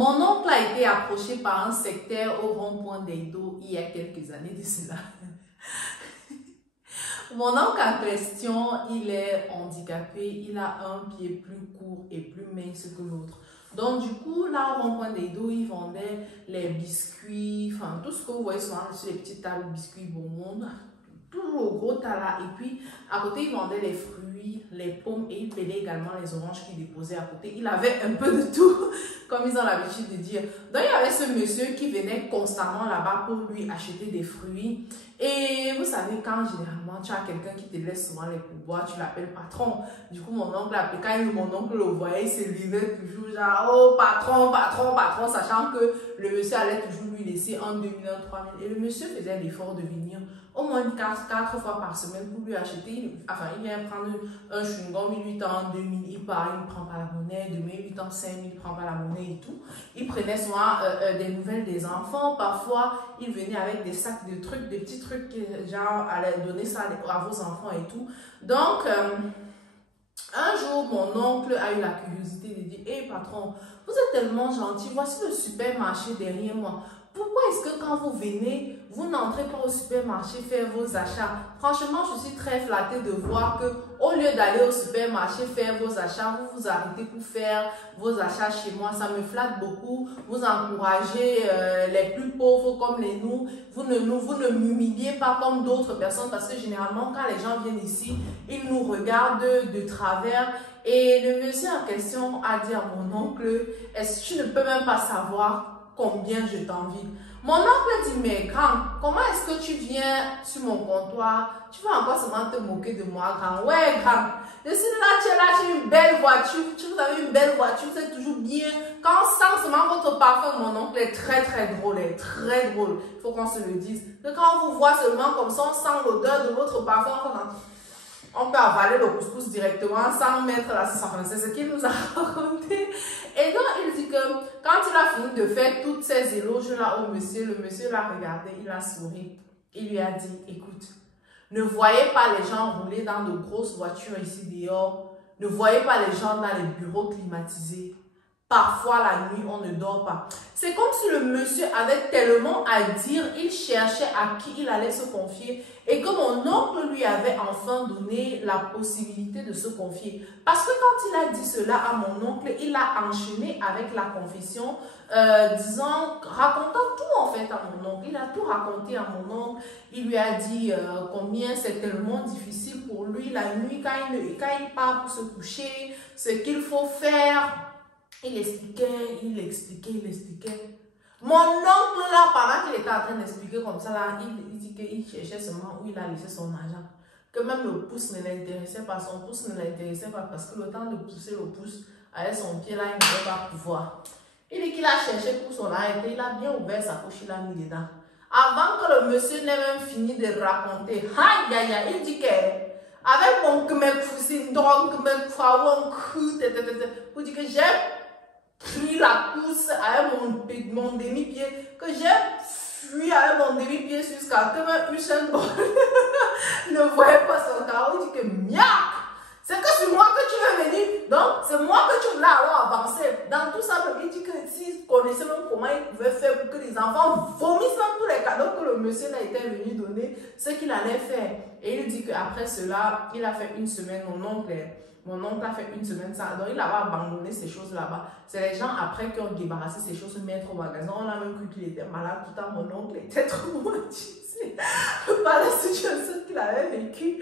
Mon oncle a été approché par un sectaire au rond-point d'Edo il y a quelques années de cela. Mon oncle en question, il est handicapé, il a un pied plus court et plus mince que l'autre. Donc du coup, là au rond-point d'Edo, ils vendaient les biscuits, enfin tout ce que vous voyez souvent sur les petites tables biscuits bonbons, toujours au gros tas là. Et puis à côté, ils vendaient les fruits, les pommes et ils pélaient également les oranges qu'ils déposaient à côté. Il avait un peu de tout, comme ils ont l'habitude de dire. Donc il y avait ce monsieur qui venait constamment là-bas pour lui acheter des fruits. Et vous savez, quand généralement tu as quelqu'un qui te laisse souvent les pourboires, tu l'appelles patron. Du coup, mon oncle appelait, quand mon oncle le voyait, il se levait toujours genre, oh patron, patron, patron, sachant que le monsieur allait toujours lui laisser 1, 2 000, 3 000. Et le monsieur faisait l'effort de venir au moins 4 fois par semaine pour lui acheter. Enfin, il vient prendre un chewing-gum, il lui tend 2 000, il part, il ne prend pas la monnaie. Demain, il lui tend 5 000, il ne prend pas la monnaie et tout. Il prenait souvent des nouvelles des enfants. Parfois, il venait avec des sacs de trucs, des petits trucs, genre, allait donner ça à vos enfants et tout. Donc, un jour, mon oncle a eu la curiosité de dire, hé patron, vous êtes tellement gentil, voici le supermarché derrière moi. Pourquoi est-ce que quand vous venez, vous n'entrez pas au supermarché faire vos achats? Franchement, je suis très flattée de voir que au lieu d'aller au supermarché faire vos achats, vous vous arrêtez pour faire vos achats chez moi. Ça me flatte beaucoup. Vous encouragez les plus pauvres comme les nous. Vous ne m'humiliez pas comme d'autres personnes parce que généralement, quand les gens viennent ici, ils nous regardent de travers. Et le monsieur en question a dit à mon oncle, est-ce que tu ne peux même pas savoir combien je t'envie? Mon oncle dit, mais grand, comment est-ce que tu viens sur mon comptoir? Tu vas encore seulement te moquer de moi, grand. Ouais, grand. Je suis là, tu es là, tu as une belle voiture, vous avez une belle voiture, vous êtes toujours bien. Quand on sent seulement votre parfum, mon oncle est très très drôle, très drôle. Il faut qu'on se le dise. Que quand on vous voit seulement comme ça, on sent l'odeur de votre parfum, on peut avaler le couscous directement sans mettre la sauce. Enfin, c'est ce qu'il nous a raconté. Et donc, il dit que quand il a fini de faire toutes ces éloges-là au monsieur, le monsieur l'a regardé, il a souri. Il lui a dit, écoute, ne voyez pas les gens rouler dans de grosses voitures ici dehors. Ne voyez pas les gens dans les bureaux climatisés. Parfois, la nuit, on ne dort pas. C'est comme si le monsieur avait tellement à dire, il cherchait à qui il allait se confier et que mon oncle lui avait enfin donné la possibilité de se confier. Parce que quand il a dit cela à mon oncle, il a enchaîné avec la confession, racontant tout en fait à mon oncle. Il a tout raconté à mon oncle. Il lui a dit combien c'est tellement difficile pour lui la nuit quand il part pour se coucher, ce qu'il faut faire. Il expliquait. Mon oncle là, pendant qu'il était en train d'expliquer comme ça, là, il dit qu'il cherchait seulement où il a laissé son argent. Que même le pouce ne l'intéressait pas, son pouce ne l'intéressait pas parce que le temps de pousser le pouce avec son pied là, il n'avait pas pouvoir. Il dit qu'il a cherché pour son argent, il a bien ouvert sa poche, il l'a mis dedans. Avant que le monsieur n'ait même fini de raconter, aïe aïe aïe, il dit que avec mon kmek foussine, donc kmek fawon, pour dire que j'ai pris la course avec mon demi-pied, que j'ai fui avec mon demi-pied jusqu'à que même Usain Bolt ne voyait pas son carreau. Il dit que miac, c'est que c'est moi que tu veux venir, donc c'est moi que tu voulais avoir avancé. Dans tout ça, il dit que s'il connaissait même comment il pouvait faire pour que les enfants vomissent dans tous les cadeaux que le monsieur était venu donner, ce qu'il allait faire. Et il dit qu'après cela, il a fait une semaine, mon oncle a fait une semaine ça, donc il avait abandonné ces choses là-bas. C'est les gens après qui ont débarrassé ces choses, mettre au magasin. On a même cru qu'il était malade, tout à mon oncle était traumatisé par la situation qu'il avait vécue.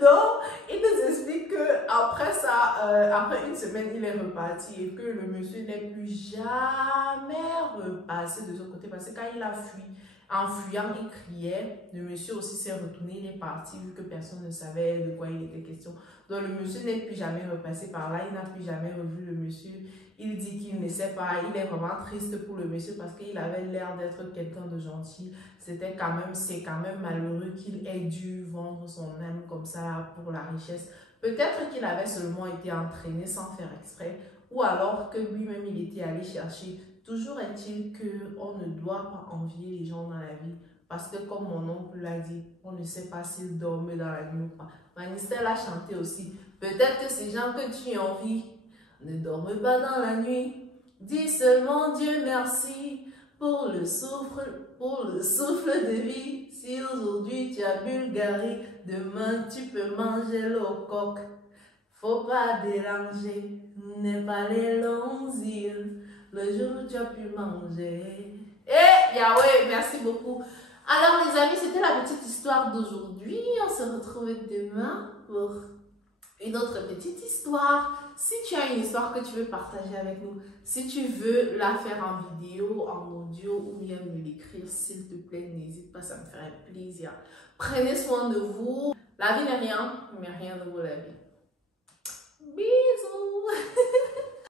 Donc, il nous explique qu'après ça, après une semaine, il est reparti et que le monsieur n'est plus jamais repassé de ce côté parce que quand il a fui, en fuyant, il criait. Le monsieur aussi s'est retourné, il est parti vu que personne ne savait de quoi il était question. Donc le monsieur n'est plus jamais repassé par là, il n'a plus jamais revu le monsieur. Il dit qu'il ne sait pas, il est vraiment triste pour le monsieur parce qu'il avait l'air d'être quelqu'un de gentil. C'est quand même malheureux qu'il ait dû vendre son âme comme ça pour la richesse. Peut-être qu'il avait seulement été entraîné sans faire exprès ou alors que lui-même il était allé chercher. Toujours est-il qu'on ne doit pas envier les gens dans la vie parce que comme mon oncle l'a dit, on ne sait pas s'ils dorment dans la nuit ou pas. Manistel l'a chanté aussi. Peut-être que ces gens que tu envies ne dorment pas dans la nuit. Dis seulement Dieu merci pour le souffle de vie. Si aujourd'hui tu as Bulgarie, demain tu peux manger le coq. Faut pas déranger, n'est pas les longs îles, le jour où tu as pu manger. Eh, Yahweh, merci beaucoup. Alors les amis, c'était la petite histoire d'aujourd'hui. On se retrouve demain pour une autre petite histoire. Si tu as une histoire que tu veux partager avec nous, si tu veux la faire en vidéo, en audio ou bien me l'écrire, s'il te plaît, n'hésite pas, ça me ferait plaisir. Prenez soin de vous. La vie n'est rien, mais rien ne vaut la vie. Bisous